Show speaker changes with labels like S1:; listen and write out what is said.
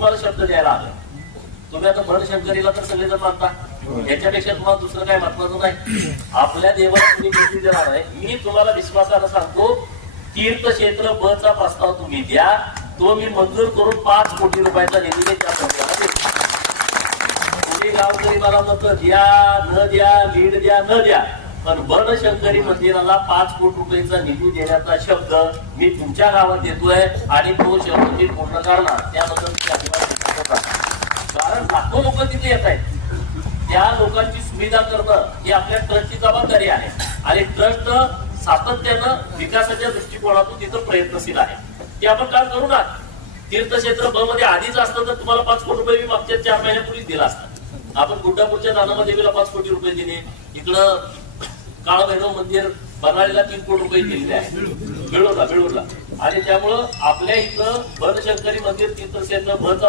S1: तुम्हाला शब्द द्यायला आलं. तुम्ही आता मनशंकरीला तर सगळेजण मानता. याच्यापेक्षा तुम्हाला दुसरं काय महत्वाचं नाही. आपल्या देवाला तुम्ही देणार आहे. मी तुम्हाला विश्वासानं सांगतो तीर्थक्षेत्र ब चा प्रस्ताव तुम्ही द्या. तो मी मंजूर करून पाच कोटी रुपयाचा निधी त्या देतो. तुम्ही गावकरी मला मत द्या न द्या लीड द्या न द्या. पण वर्णशंकरी मंदिराला पाच कोटी रुपयाचा निधी देण्याचा शब्द मी तुमच्या गावात देतोय आणि तो शब्द मी पूर्ण करणार. त्याबद्दल कारण लाखो लोक तिथे येत आहेत. त्या लोकांची सुविधा करणं ही आपल्या ट्रस्टची जबाबदारी आहे. आणि ट्रस्ट सातत्यानं विकासाच्या दृष्टिकोनातून तिथं प्रयत्नशील आहे. ते आपण काय करू ना? तीर्थक्षेत्र ब मध्ये आधीच असतं तर तुम्हाला पाच कोटी रुपये मी मागच्या चार महिन्यापूर्वीच दिला असता. आपण गुड्डापूरच्या दानामा देवीला पाच कोटी रुपये दिले. इकडं काळभैरव मंदिर बनवायला तीन कोटी रुपये दिलेले आहे. बिळूरला बिळूरला. आणि त्यामुळं आपल्या इथलं बनशंकरी मंदिर तीर्थक्षेत्र भरचा